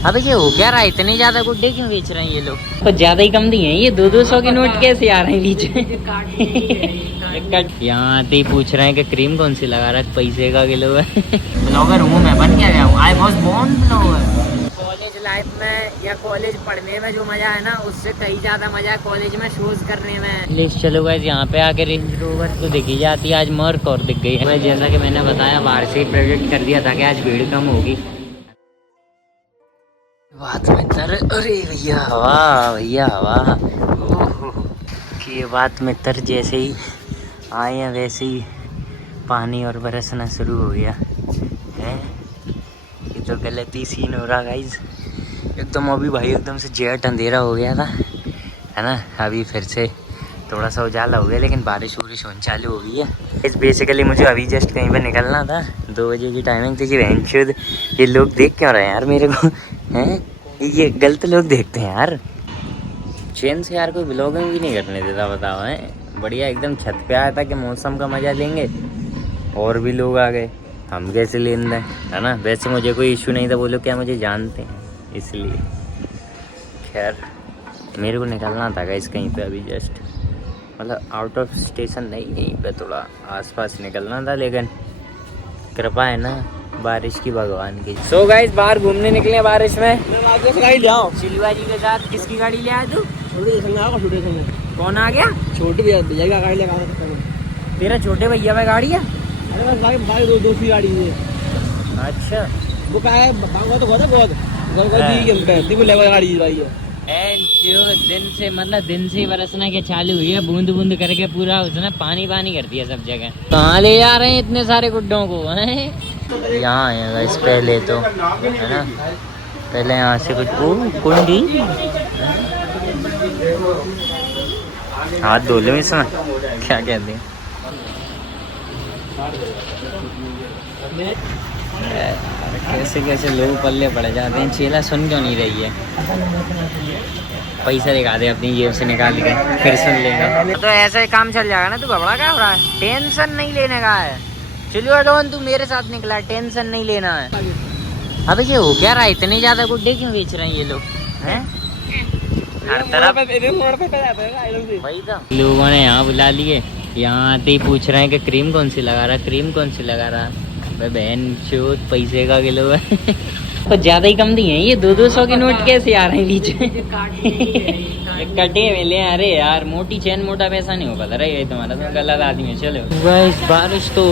अबे ये हो क्या रहा है, इतने ज्यादा गुड्डे क्यों बेच रहे हैं ये लोग? कुछ ज्यादा ही कम दिए हैं ये, 200-200 के नोट कैसे आ रहे हैं बीच में? यहाँ तो पूछ रहे हैं कि क्रीम कौन सी लगा रहा है, पैसे का किलो है। ब्लॉगर हूँ मैं, बन क्या गया, I was born blogger. College life में या कॉलेज पढ़ने में जो मजा है ना, उससे कहीं ज्यादा मजा है कॉलेज में शोज करने में। प्लीज चलो गाइस, यहाँ पे आके रेंज रोवर तो दिखी जाती है, आज मर्क और दिख गई है। जैसा कि मैंने बताया बाहर से प्रोजेक्ट कर दिया था कि आज भीड़ कम होगी। बात में तर, अरे भैया हवा, भैया हवा, कि ये बात में तर जैसे ही आए हैं वैसे ही पानी और बरसना शुरू हो गया है। ये तो गलत ही सीन हो रहा गाइज एकदम। अभी भाई एकदम से जेट अंधेरा हो गया था, है ना। अभी फिर से थोड़ा सा उजाला हो गया, लेकिन बारिश वारिश होनी चालू हो गई है। बेसिकली मुझे अभी जस्ट कहीं पर निकलना था, 2 बजे की टाइमिंग थी। जी ये लोग देख क्यों रहे हैं यार मेरे को, हैं? ये गलत लोग देखते हैं यार। चैन से यार कोई ब्लॉगिंग भी नहीं करने देता, बताओ है। बढ़िया एकदम छत पे आया था कि मौसम का मज़ा लेंगे, और भी लोग आ गए, हम कैसे लेन दें, है ना। वैसे मुझे कोई इशू नहीं था, वो लोग क्या मुझे जानते हैं इसलिए। खैर मेरे को निकलना था गाइस कहीं पे अभी जस्ट, मतलब आउट ऑफ स्टेशन नहीं, कहीं पे थोड़ा आसपास निकलना था, लेकिन कृपा है ना बारिश की भगवान की। सो गाइस बाहर घूमने निकले हैं बारिश में। गाड़ी ले आओ चिलुआ जी के साथ। किसकी गाड़ी ले आया तू? छोटे संग। कौन आ गया? छोटे भैया का गाड़ी लगा सकता हूँ। तेरा छोटे भैया में गाड़ी है? अरे बस भाई दोस्ती गाड़ी है। अच्छा वो क्या है, तो बहुत गाड़ी भाई है। दिन से मतलब दिन से बरसना के चालू हुई है, बूंद बूंद करके पूरा उसने पानी पानी कर दिया सब जगह। कहाँ ले जा रहे हैं इतने सारे गुड्डों को, हैं? यहाँ आएगा इस पहले तो, है ना। पहले यहाँ से कुछ कुंडी हाथ धो लो इसमें, क्या कहते हैं। कैसे कैसे लोग पल्ले पड़ जाते हैं। चेला सुन क्यों नहीं रही है? पैसा दिखा दे अपनी जेब से निकाल के, फिर सुन लेगा। तो ऐसा ही काम चल जाएगा ना। तू घबरा क्या हो रहा है? टेंशन नहीं लेने का है। चलिए अडोन तू मेरे साथ निकला है, टेंशन नहीं लेना है। अबे ये हो क्या रहा है, इतने ज्यादा गुड्डे क्यों बेच रहे हैं ये लोग, हैं? हर तरफ वही तो लोगों ने यहाँ बुला लिए। यहाँ आते ही पूछ रहे हैं कि क्रीम कौन सी लगा रहा, क्रीम कौन सी लगा रहा। बहन चोत पैसे का किलो है। कुछ ज्यादा ही कम दिए हैं ये, 200-200 के नोट कैसे आ रहे हैं बीच में? कटे मिले। अरे यार मोटी चैन मोटा पैसा नहीं हो पाता रहा तुम्हारा, तो गलत आदमी है। चलो बस बारिश तो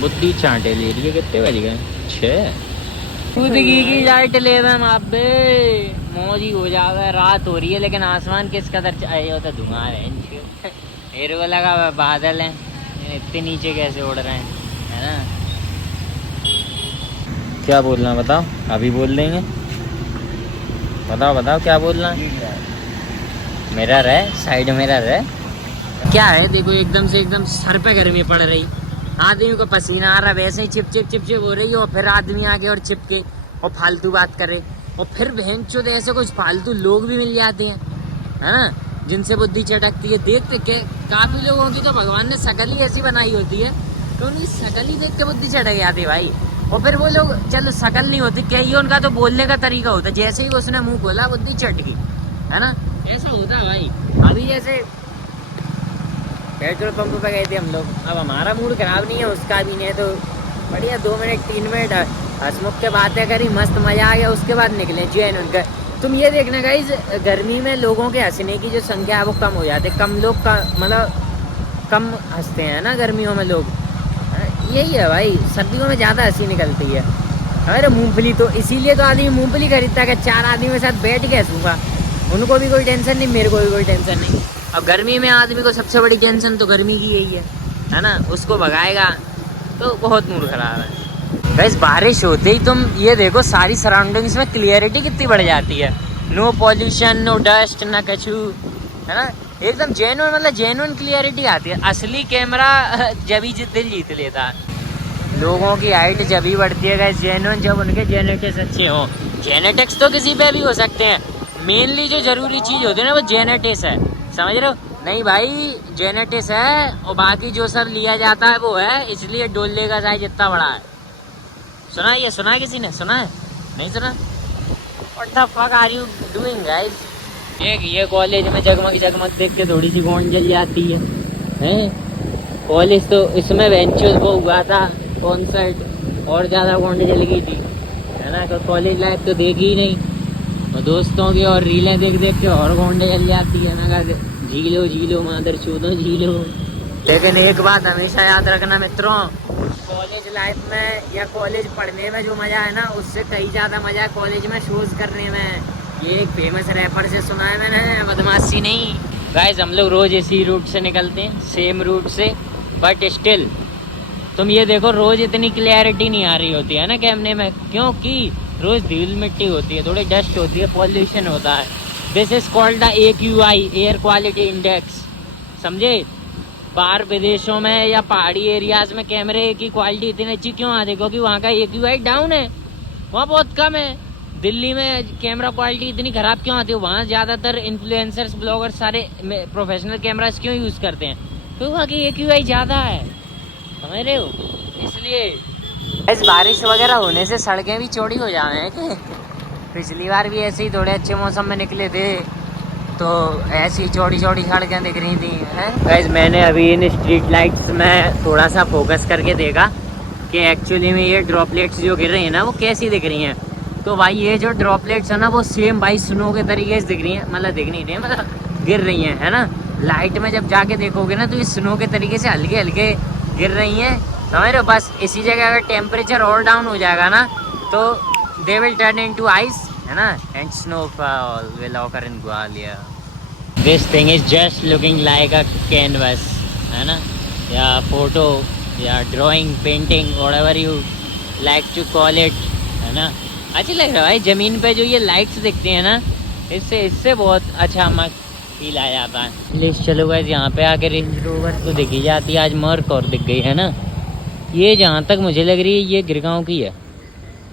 बुद्धि चांटे ले रही है। कितने बज गए? 6। खुद की लाइट ले रहे आप बे, मौज ही हो जावे। रात हो रही है लेकिन आसमान किस कदर आए होता धुआं है। मेरे को लगा बादल है, इतने नीचे कैसे उड़ रहे हैं, है ना। क्या बोलना बताओ, अभी बोल देंगे। बताओ बताओ क्या बोलना है। मिरर है, साइड मिरर है। क्या है देखो, एकदम से एकदम सर पे गर्मी पड़ रही, आदमी को पसीना आ रहा, वैसे ही चिप चिप चिप चिप हो रही है। और फिर आदमी आके और चिपके और फालतू बात करे, और फिर बहनचोद ऐसे कुछ फालतू लोग भी मिल जाते हैं, है ना, जिनसे बुद्धि चटकती है। देखते के काफी लोगों की तो भगवान ने शकल ही ऐसी बनाई होती है तो उनकी शकल ही देख के बुद्धि चटक जाती है भाई। और फिर वो लोग, चलो शकल नहीं होती, क्या ही उनका तो बोलने का तरीका होता है। जैसे ही उसने मुंह खोला बुद्धि चट गई, है ना, ऐसा होता है भाई। अभी जैसे पेट्रोल पंप पे गए थे हम लोग, अब हमारा मूड खराब नहीं है, उसका भी नहीं है, तो बढ़िया 2 मिनट 3 मिनट हंसमुख के बातें करी, मस्त मजा आ गया। उसके बाद निकले जैन उनका। तुम ये देखना गाइस, गर्मी में लोगों के हंसने की जो संख्या है वो कम हो जाती है। कम लोग का मतलब कम हंसते हैं ना गर्मियों में लोग, यही है भाई। सर्दियों में ज़्यादा हंसी निकलती है। अरे मूंगफली तो इसीलिए तो आदमी मूंगफली खरीदता है कि 4 आदमी के साथ बैठ के हंसूंगा, उनको भी कोई टेंशन नहीं, मेरे को भी कोई टेंशन नहीं। अब गर्मी में आदमी को सबसे बड़ी टेंशन तो गर्मी की यही है ना। उसको भगाएगा तो बहुत मूड खराब है। बस बारिश होते ही तुम ये देखो, सारी सराउंडिंग्स में क्लियरिटी कितनी बढ़ जाती है। नो पॉल्यूशन, नो डस्ट, ना कछू, है ना। एकदम जेन्युइन, मतलब जेन्युइन क्लियरिटी आती है। असली कैमरा जब ही दिल जीत लेता है। लोगों की हाइट जब ही बढ़ती है गाइस जेन्युइन, जब उनके जेनेटिक्स अच्छे हों। जेनेटिक्स तो किसी पे भी हो सकते हैं, मेनली जो जरूरी चीज़ होती है ना वो जेनेटिक्स है, समझ रहे हो। नहीं भाई जेनेटिक्स है, और बाकी जो सब लिया जाता है वो है, इसलिए डोले का साइज इतना बड़ा है। सुना है, ये सुना है किसी ने? सुना है? नहीं सुना? What the fuck are you doing guys? ये कॉलेज में जगमग जगमग देख के थोड़ी सी गोंड जल जाती है हैं? कॉलेज तो इसमें वेंचर्स वो हुआ था कॉन्सर्ट और ज़्यादा गोंड जल गई थी है ना। तो कॉलेज लाइफ तो देखी ही नहीं, तो दोस्तों की और रीलें देख देख के और गोंड जल जाती है ना। जी लो मादर चूदो जी लो। लेकिन एक बात हमेशा याद रखना मित्रों, कॉलेज लाइफ में या कॉलेज पढ़ने में जो मज़ा है ना, उससे कहीं ज़्यादा मज़ा है कॉलेज में शोज़ करने में। ये एक फेमस रैपर से सुना है मैंने, बदमाशी नहीं। गाइस हम लोग रोज़ इसी रूट से निकलते हैं, सेम रूट से, बट स्टिल तुम ये देखो रोज़ इतनी क्लैरिटी नहीं आ रही होती है ना कैमरे में, क्योंकि रोज़ धूल मिट्टी होती है, थोड़ी डस्ट होती है, पॉल्यूशन होता है। This is called the AQI, air quality index, समझे। बाहर विदेशों में या पहाड़ी एरियाज में कैमरे की क्वालिटी इतनी अच्छी क्यों आती है? क्योंकि वहाँ का AQI डाउन है, वहाँ बहुत कम है। दिल्ली में कैमरा क्वालिटी इतनी ख़राब क्यों आती है? वहाँ ज़्यादातर इन्फ्लुएंसर्स ब्लॉगर्स सारे प्रोफेशनल कैमराज क्यों यूज़ करते हैं? क्योंकि वहाँ की AQI ज़्यादा है, समझ रहे हो। इसलिए इस बारिश वगैरह होने से सड़कें भी चौड़ी हो जाए हैं कि पिछली बार भी ऐसे ही थोड़े अच्छे मौसम में निकले थे तो ऐसी चौड़ी चौड़ी सड़कें दिख रही थी हैं। गाइस मैंने अभी इन स्ट्रीट लाइट्स में थोड़ा सा फोकस करके देखा कि एक्चुअली में ये ड्रॉपलेट्स जो गिर रही हैं ना वो कैसी दिख रही हैं। तो भाई ये जो ड्रॉपलेट्स है ना वो सेम भाई स्नो के तरीके से दिख रही हैं, मतलब दिख नहीं रही, मतलब गिर रही हैं है ना। लाइट में जब जाके देखोगे ना तो ये स्नो के तरीके से हल्के हल्के गिर रही हैं, समझ रहे हो। बस इसी जगह अगर टेम्परेचर और डाउन हो जाएगा ना तो they will turn into ice है ना, and snowfall will occur in Gwalior. This thing is just looking like a canvas है ना, या फोटो या drawing painting whatever you like to call it है ना। अच्छी लग रहा है भाई, ज़मीन पे जो ये लाइट्स दिखती हैं ना इससे बहुत अच्छा मस्त फील आ जाता है। प्लीज़ चलो गाइस यहाँ पे आके रेंज रोवर तो दिखी जाती है, आज मर्क और दिख गई है ना। ये जहाँ तक मुझे लग रही है ये गिरगांव की है,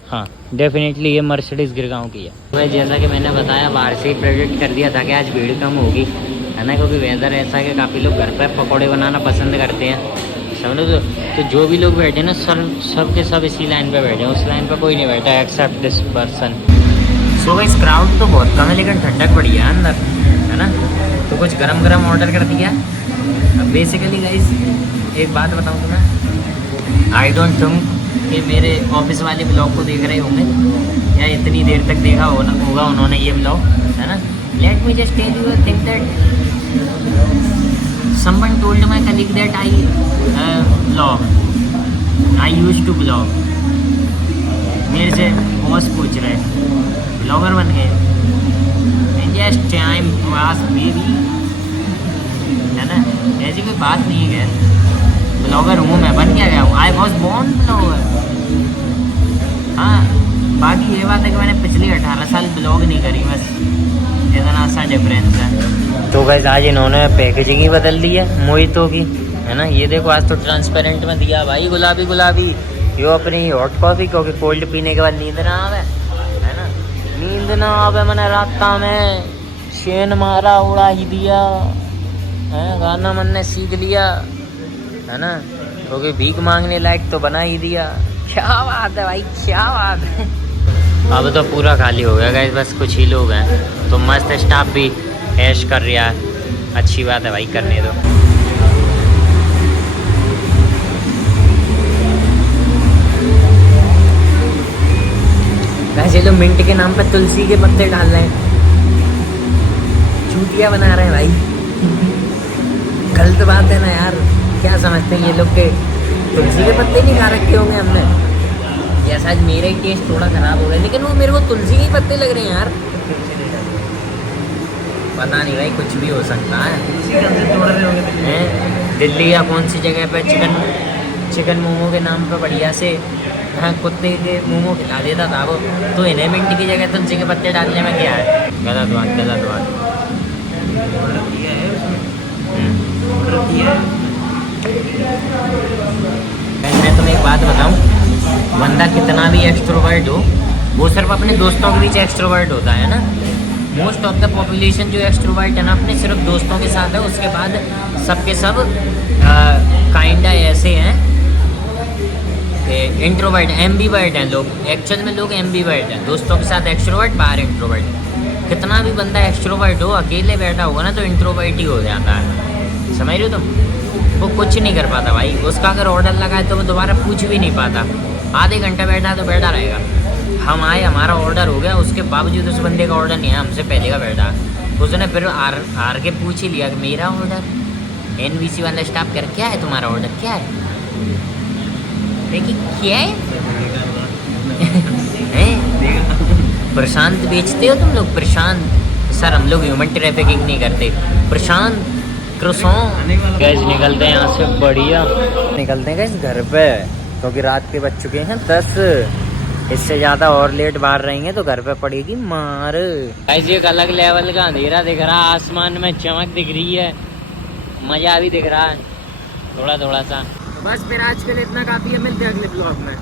हाँ डेफिनेटली ये मर्सिडीज़ गिरगांव की है। भाई जैसा कि मैंने बताया बाहर से ही प्रेडिक्ट कर दिया था कि आज भीड़ कम होगी है ना, क्योंकि वेदर ऐसा है कि काफ़ी लोग घर पर पकौड़े बनाना पसंद करते हैं सब लोग। तो जो भी लोग बैठे ना सब के सब इसी लाइन पे बैठे हैं, उस लाइन पे कोई नहीं बैठा except this person. So guys crowd तो बहुत कम है लेकिन ठंडक बढ़ी है अंदर है ना। तो कुछ गरम गरम ऑर्डर कर दिया। अब बेसिकली गाइस एक बात बताऊँ तुम्हें, आई डोंट थिंक कि मेरे ऑफिस वाले ब्लॉग को देख रहे होंगे या इतनी देर तक देखा होगा उन्होंने ये ब्लॉग है ना। Let me just tell you think that someone told my colleague that I vlog, I used to vlog। मेरे से बॉस पूछ रहे ब्लॉगर बन गए, just time to ask baby है ना। ऐसी कोई बात नहीं है, ब्लॉगर हूँ मैं, बन क्या गया हूँ, आई वॉज बोर्न ब्लॉगर। हाँ बाकी ये बात है कि मैंने पिछले 18 साल ब्लॉग नहीं करी, बस इतना सा डिफरेंस है। तो गाइस आज इन्होंने पैकेजिंग ही बदल दी है मोहितो की है ना। ये देखो आज तो ट्रांसपेरेंट में दिया भाई, गुलाबी गुलाबी। यो अपनी हॉट कॉफ़ी, क्योंकि कोल्ड पीने के बाद नींद ना आवे है ना, नींद ना आवे मैंने रास्ता में शेन मारा उड़ा ही दिया है, गाना मन ने सीख लिया है ना, क्योंकि भीख मांगने लायक तो बना ही दिया। क्या बात है भाई, क्या बात है। अब तो पूरा खाली हो गया गाइस, बस कुछ ही लोग हैं। तो मस्त स्टाफ भी ऐश कर रहा है, अच्छी बात है भाई, करने दो। गाइस ये लोग मिंट के नाम पर तुलसी के पत्ते डाल रहे हैं, चूतिया बना रहे हैं भाई। गलत बात है ना यार, क्या समझते हैं ये लोग के तुलसी के पत्ते नहीं खा रखे होंगे हमने, या शायद मेरा ही टेस्ट थोड़ा ख़राब हो रहा है, लेकिन वो मेरे को तुलसी के पत्ते लग रहे हैं यार। पता नहीं भाई, कुछ भी हो सकता है। दिल्ली या कौन सी जगह पे चिकन मोमो के नाम पे बढ़िया से हाँ कुत्ते के मोमो खिला देता था वो, तो इन्हें मिंट की जगह तुलसी के पत्ते डालने में क्या है। गलत बात, गलत बात। मैं तुम्हें एक बात बताऊं, बंदा कितना भी एक्सट्रोवर्ट हो वो सिर्फ अपने दोस्तों के बीच एक्सट्रोवर्ट होता है ना। मोस्ट ऑफ द पॉपुलेशन जो एक्सट्रोवर्ट है ना अपने सिर्फ दोस्तों के साथ है, उसके बाद सबके सब काइंडा ऐसे हैं इंट्रोवर्ट एम्बीवर्ट हैं लोग, एक्चुअल में लोग एम्बीवर्ट हैं, दोस्तों के साथ एक्सट्रोवर्ट, बाहर इंट्रोवर्ट। कितना भी बंदा एक्सट्रोवर्ट हो, अकेले बैठा होगा ना तो इंट्रोवर्ट ही हो जाता है, समझ रहे हो तुम। वो कुछ नहीं कर पाता भाई, उसका अगर ऑर्डर लगा है तो वो दोबारा पूछ भी नहीं पाता, आधे घंटा बैठा तो बैठा रहेगा। हम आए, हमारा ऑर्डर हो गया, उसके बावजूद उस बंदे का ऑर्डर नहीं है, हमसे पहले का बैठा, उसने फिर आर के पूछ ही लिया कि मेरा ऑर्डर, NBC वाला स्टाफ कर क्या है तुम्हारा ऑर्डर क्या है, देखिए क्या है प्रशांत बेचते हो तुम लोग, प्रशांत सर हम लोग ह्यूमन ट्रैफिकिंग नहीं करते, प्रशांत क्रोसॉन। गैस निकलते हैं यहाँ से, बढ़िया निकलते हैं गैस घर पे, क्योंकि रात के बज चुके हैं 10, इससे ज़्यादा और लेट बाहर रहेंगे तो घर पे पड़ेगी मार। गैस एक अलग लेवल का अंधेरा दिख रहा है, आसमान में चमक दिख रही है, मज़ा भी दिख रहा है थोड़ा थोड़ा सा। बस फिर आज के लिए इतना काफ़ी है, मिलते हैं अगले ब्लॉग में।